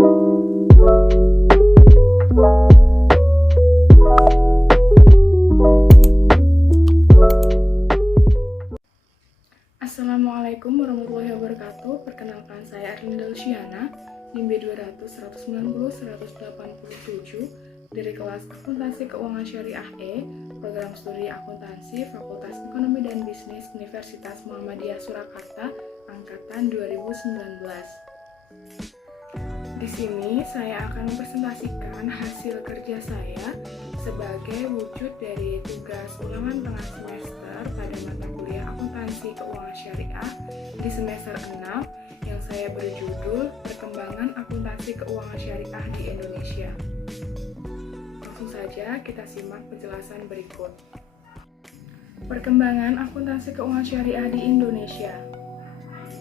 Assalamualaikum warahmatullahi wabarakatuh. Perkenalkan, saya Erlinda Luciana, NIM B200-190-187 dari kelas Akuntansi Keuangan Syariah E, Program Studi Akuntansi Fakultas Ekonomi dan Bisnis Universitas Muhammadiyah Surakarta, angkatan 2019. Di sini saya akan mempresentasikan hasil kerja saya sebagai wujud dari tugas ulangan tengah semester pada mata kuliah Akuntansi Keuangan Syariah di semester 6 yang saya berjudul Perkembangan Akuntansi Keuangan Syariah di Indonesia. Langsung saja kita simak penjelasan berikut. Perkembangan akuntansi keuangan syariah di Indonesia.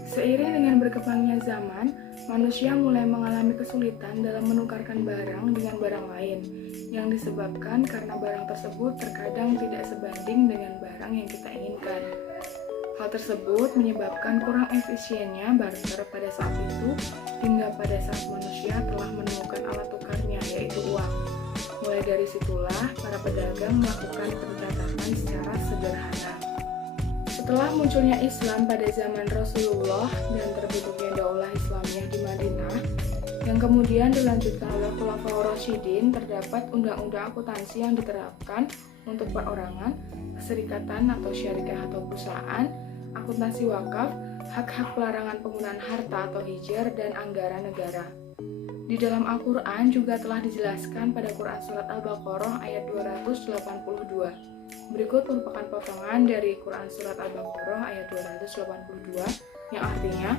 Seiring dengan berkembangnya zaman, manusia mulai mengalami kesulitan dalam menukarkan barang dengan barang lain, yang disebabkan karena barang tersebut terkadang tidak sebanding dengan barang yang kita inginkan. Hal tersebut menyebabkan kurang efisiennya barter pada saat itu, hingga pada saat manusia telah menemukan alat tukarnya, yaitu uang. Mulai dari situlah para pedagang melakukan pencatatan secara sederhana. Setelah munculnya Islam pada zaman Rasulullah dan terbentuknya Daulah Islamiyah di Madinah, yang kemudian dilanjutkan oleh Khulafaur Rasyidin, terdapat undang-undang akuntansi yang diterapkan untuk perorangan, perserikatan atau syarikah atau perusahaan, akuntansi wakaf, hak-hak pelarangan penggunaan harta atau hijar, dan anggaran negara. Di dalam Al-Quran juga telah dijelaskan pada Quran Surat Al-Baqarah ayat 282. Berikut merupakan potongan dari Quran Surat Al-Baqarah ayat 282 yang artinya,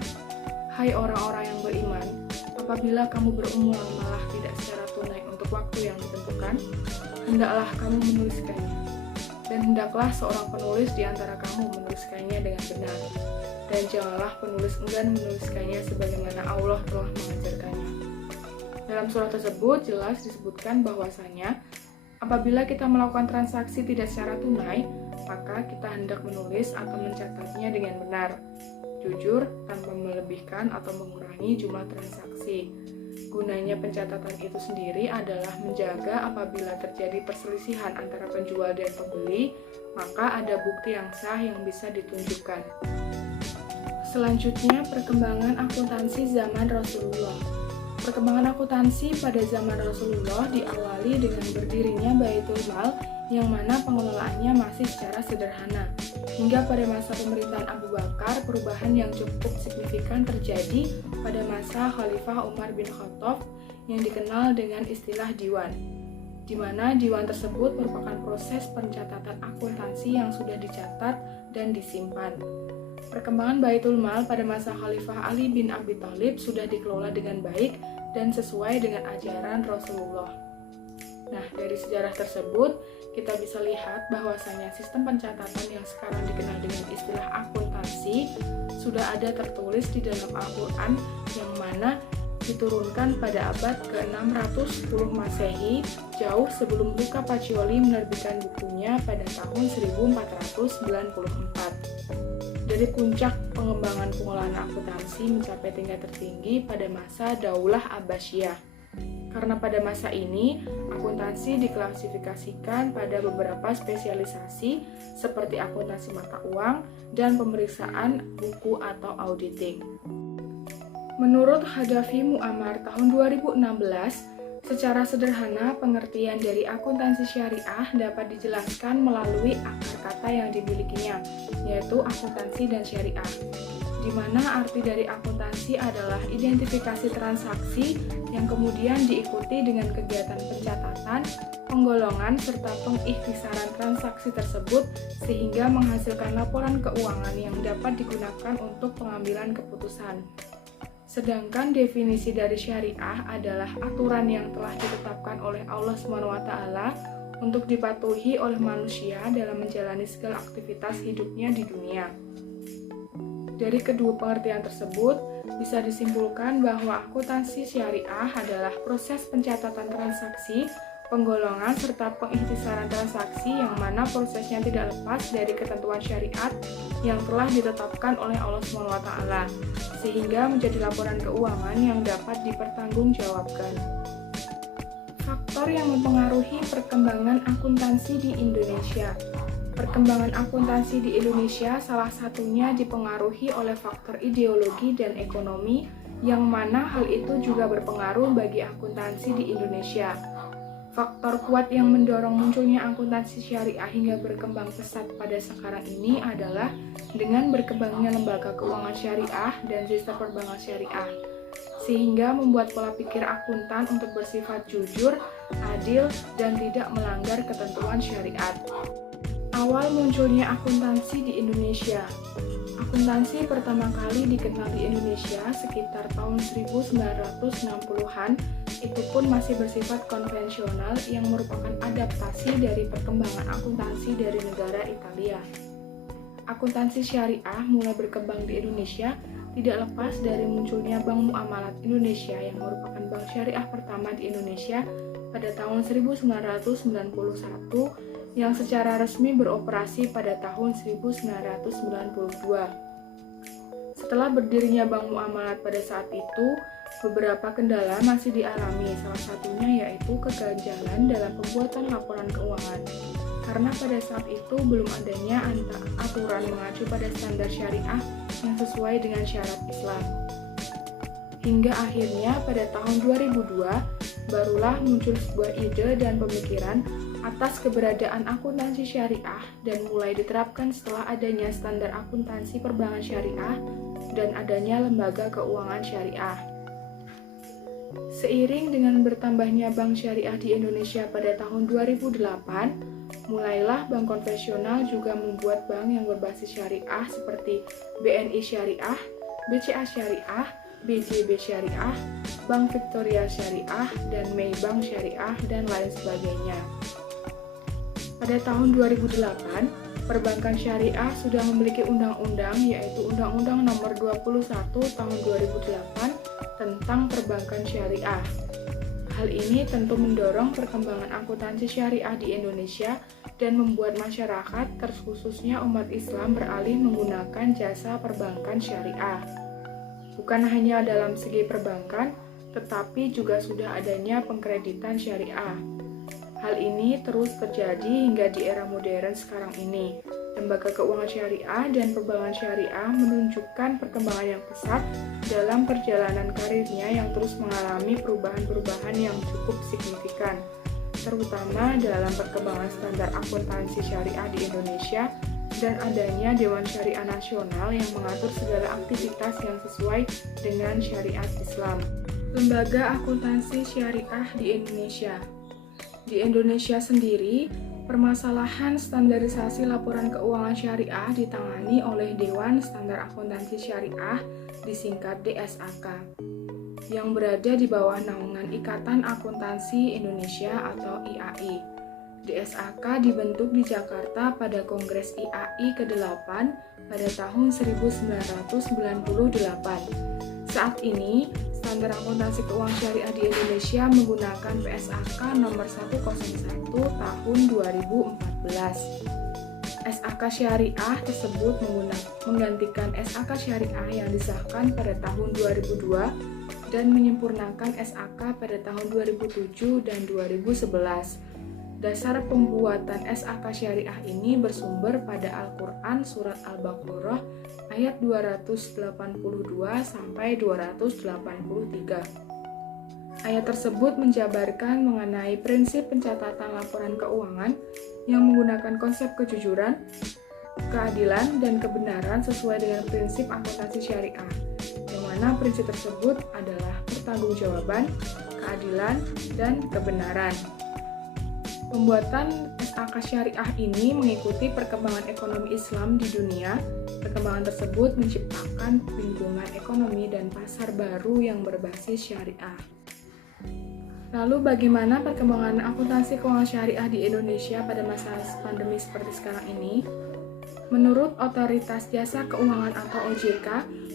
"Hai orang-orang yang beriman, apabila kamu bermuamalah tidak secara tunai untuk waktu yang ditentukan, hendaklah kamu menuliskannya. Dan hendaklah seorang penulis di antara kamu menuliskannya dengan benar. Dan janganlah penulis enggan menuliskannya sebagaimana Allah telah mengajarkannya." Dalam surat tersebut jelas disebutkan bahwasanya apabila kita melakukan transaksi tidak secara tunai, maka kita hendak menulis atau mencatatnya dengan benar, jujur, tanpa melebihkan atau mengurangi jumlah transaksi. Gunanya pencatatan itu sendiri adalah menjaga apabila terjadi perselisihan antara penjual dan pembeli, maka ada bukti yang sah yang bisa ditunjukkan. Selanjutnya, perkembangan akuntansi zaman Rasulullah. Perkembangan akuntansi pada zaman Rasulullah diawali dengan berdirinya Baitul Mal yang mana pengelolaannya masih secara sederhana. Hingga pada masa pemerintahan Abu Bakar, perubahan yang cukup signifikan terjadi pada masa Khalifah Umar bin Khattab yang dikenal dengan istilah diwan, di mana diwan tersebut merupakan proses pencatatan akuntansi yang sudah dicatat dan disimpan. Perkembangan Baitul Mal pada masa Khalifah Ali bin Abi Thalib sudah dikelola dengan baik dan sesuai dengan ajaran Rasulullah. Nah, dari sejarah tersebut, kita bisa lihat bahwasanya sistem pencatatan yang sekarang dikenal dengan istilah akuntansi sudah ada tertulis di dalam Al-Quran yang mana diturunkan pada abad ke-610 Masehi, jauh sebelum Luca Pacioli menerbitkan bukunya pada tahun 1494. Dari puncak pengembangan pengolahan akuntansi mencapai tingkat tertinggi pada masa Daulah Abbasiyah. Karena pada masa ini, akuntansi diklasifikasikan pada beberapa spesialisasi seperti akuntansi mata uang dan pemeriksaan buku atau auditing. Menurut Hadafi Muammar tahun 2016, secara sederhana pengertian dari akuntansi syariah dapat dijelaskan melalui akar kata yang dimilikinya, yaitu akuntansi dan syariah, di mana arti dari akuntansi adalah identifikasi transaksi yang kemudian diikuti dengan kegiatan pencatatan, penggolongan, serta pengikhtisaran transaksi tersebut sehingga menghasilkan laporan keuangan yang dapat digunakan untuk pengambilan keputusan. Sedangkan definisi dari syariah adalah aturan yang telah ditetapkan oleh Allah SWT untuk dipatuhi oleh manusia dalam menjalani segala aktivitas hidupnya di dunia. Dari kedua pengertian tersebut, bisa disimpulkan bahwa akuntansi syariah adalah proses pencatatan transaksi penggolongan serta pengikhtisaran transaksi yang mana prosesnya tidak lepas dari ketentuan syariat yang telah ditetapkan oleh Allah SWT, sehingga menjadi laporan keuangan yang dapat dipertanggungjawabkan. Faktor yang mempengaruhi perkembangan akuntansi di Indonesia. Perkembangan akuntansi di Indonesia salah satunya dipengaruhi oleh faktor ideologi dan ekonomi, yang mana hal itu juga berpengaruh bagi akuntansi di Indonesia. Faktor kuat yang mendorong munculnya akuntansi syariah hingga berkembang pesat pada sekarang ini adalah dengan berkembangnya lembaga keuangan syariah dan sistem perbankan syariah, sehingga membuat pola pikir akuntan untuk bersifat jujur, adil, dan tidak melanggar ketentuan syariat. Awal munculnya akuntansi di Indonesia. Akuntansi pertama kali dikenal di Indonesia sekitar tahun 1960-an, itu pun masih bersifat konvensional yang merupakan adaptasi dari perkembangan akuntansi dari negara Italia. Akuntansi syariah mulai berkembang di Indonesia tidak lepas dari munculnya Bank Muamalat Indonesia yang merupakan bank syariah pertama di Indonesia pada tahun 1991 yang secara resmi beroperasi pada tahun 1992. Setelah berdirinya Bank Muamalat pada saat itu, beberapa kendala masih dialami, salah satunya yaitu keganjalan dalam pembuatan laporan keuangan. Karena pada saat itu belum adanya aturan mengacu pada standar syariah yang sesuai dengan syarat Islam. Hingga akhirnya pada tahun 2002, barulah muncul sebuah ide dan pemikiran atas keberadaan akuntansi syariah dan mulai diterapkan setelah adanya standar akuntansi perbankan syariah dan adanya lembaga keuangan syariah. Seiring dengan bertambahnya bank syariah di Indonesia pada tahun 2008, mulailah bank konvensional juga membuat bank yang berbasis syariah seperti BNI Syariah, BCA Syariah, BJB Syariah, Bank Victoria Syariah, dan Maybank Syariah, dan lain sebagainya. Pada tahun 2008, perbankan syariah sudah memiliki undang-undang, yaitu Undang-Undang Nomor 21 Tahun 2008 tentang perbankan syariah. Hal ini tentu mendorong perkembangan akuntansi syariah di Indonesia dan membuat masyarakat, terkhususnya umat Islam, beralih menggunakan jasa perbankan syariah. Bukan hanya dalam segi perbankan, tetapi juga sudah adanya pengkreditan syariah. Hal ini terus terjadi hingga di era modern sekarang ini. Lembaga keuangan syariah dan perbankan syariah menunjukkan perkembangan yang pesat dalam perjalanan karirnya yang terus mengalami perubahan-perubahan yang cukup signifikan, terutama dalam perkembangan standar akuntansi syariah di Indonesia dan adanya Dewan Syariah Nasional yang mengatur segala aktivitas yang sesuai dengan syariat Islam. Lembaga akuntansi syariah di Indonesia. Di Indonesia sendiri, permasalahan standarisasi laporan keuangan syariah ditangani oleh Dewan Standar Akuntansi Syariah, disingkat DSAK, yang berada di bawah naungan Ikatan Akuntansi Indonesia atau IAI. DSAK dibentuk di Jakarta pada Kongres IAI ke-8 pada tahun 1998. Saat ini, standar akuntansi keuangan syariah di Indonesia menggunakan PSAK nomor 101 tahun 2014. SAK syariah tersebut menggantikan SAK syariah yang disahkan pada tahun 2002 dan menyempurnakan SAK pada tahun 2007 dan 2011. Dasar pembuatan SAK syariah ini bersumber pada Al-Quran Surat Al-Baqarah ayat 282 sampai 283. Ayat tersebut menjabarkan mengenai prinsip pencatatan laporan keuangan yang menggunakan konsep kejujuran, keadilan, dan kebenaran sesuai dengan prinsip akuntansi syariah, yang mana prinsip tersebut adalah pertanggungjawaban, keadilan, dan kebenaran. Pembuatan SAK syariah ini mengikuti perkembangan ekonomi Islam di dunia. Perkembangan tersebut menciptakan lingkungan ekonomi dan pasar baru yang berbasis syariah. Lalu bagaimana perkembangan akuntansi keuangan syariah di Indonesia pada masa pandemi seperti sekarang ini? Menurut Otoritas Jasa Keuangan atau OJK,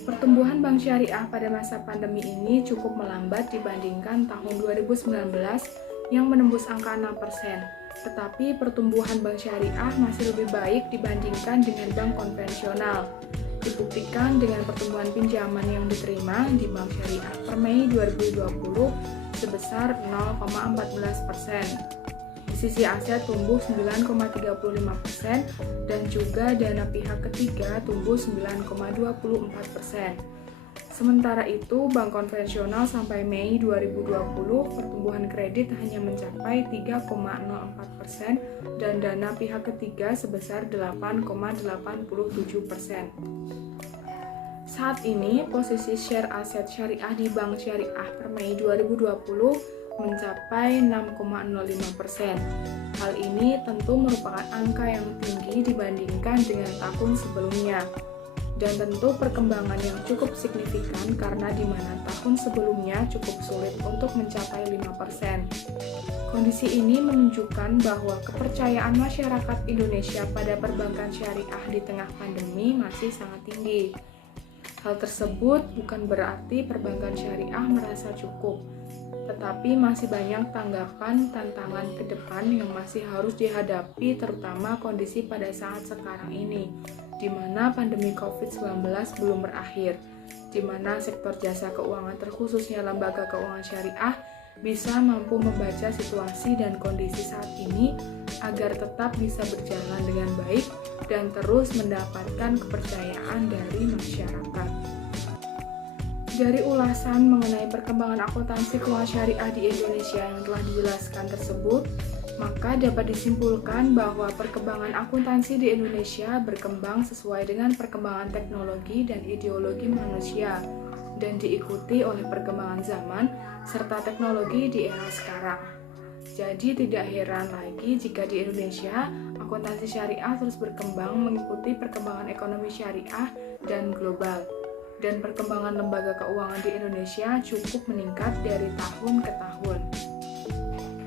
pertumbuhan bank syariah pada masa pandemi ini cukup melambat dibandingkan tahun 2019 yang menembus angka 6%. Tetapi pertumbuhan bank syariah masih lebih baik dibandingkan dengan bank konvensional. Dibuktikan dengan pertumbuhan pinjaman yang diterima di bank syariah per Mei 2020 sebesar 0,14%. Di sisi aset tumbuh 9,35% dan juga dana pihak ketiga tumbuh 9,24%. Sementara itu, bank konvensional sampai Mei 2020 pertumbuhan kredit hanya mencapai 3,04% dan dana pihak ketiga sebesar 8,87%. Saat ini, posisi share aset syariah di bank syariah per Mei 2020 mencapai 6,05%. Hal ini tentu merupakan angka yang tinggi dibandingkan dengan tahun sebelumnya. Dan tentu perkembangan yang cukup signifikan karena di mana tahun sebelumnya cukup sulit untuk mencapai 5%. Kondisi ini menunjukkan bahwa kepercayaan masyarakat Indonesia pada perbankan syariah di tengah pandemi masih sangat tinggi. Hal tersebut bukan berarti perbankan syariah merasa cukup, tetapi masih banyak tanggapan tantangan ke depan yang masih harus dihadapi, terutama kondisi pada saat sekarang ini, di mana pandemi COVID-19 belum berakhir, di mana sektor jasa keuangan terkhususnya lembaga keuangan syariah bisa mampu membaca situasi dan kondisi saat ini agar tetap bisa berjalan dengan baik dan terus mendapatkan kepercayaan dari masyarakat. Dari ulasan mengenai perkembangan akuntansi keuangan syariah di Indonesia yang telah dijelaskan tersebut, maka dapat disimpulkan bahwa perkembangan akuntansi di Indonesia berkembang sesuai dengan perkembangan teknologi dan ideologi manusia dan diikuti oleh perkembangan zaman serta teknologi di era sekarang. Jadi tidak heran lagi jika di Indonesia akuntansi syariah terus berkembang mengikuti perkembangan ekonomi syariah dan global. Dan perkembangan lembaga keuangan di Indonesia cukup meningkat dari tahun ke tahun.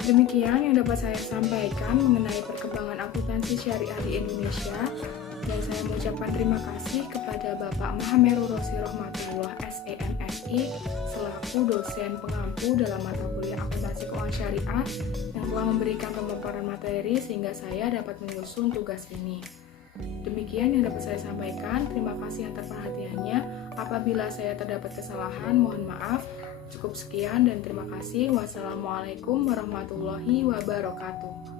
Demikian yang dapat saya sampaikan mengenai perkembangan akuntansi syariah di Indonesia, dan saya mengucapkan terima kasih kepada Bapak Mahameru Rosi Rohmatullah SEMSI selaku dosen pengampu dalam mata kuliah akuntansi keuangan syariah yang telah memberikan pemaparan materi sehingga saya dapat menyusun tugas ini. Demikian yang dapat saya sampaikan. Terima kasih atas perhatiannya. Apabila saya terdapat kesalahan, mohon maaf. Cukup sekian dan terima kasih. Wassalamualaikum warahmatullahi wabarakatuh.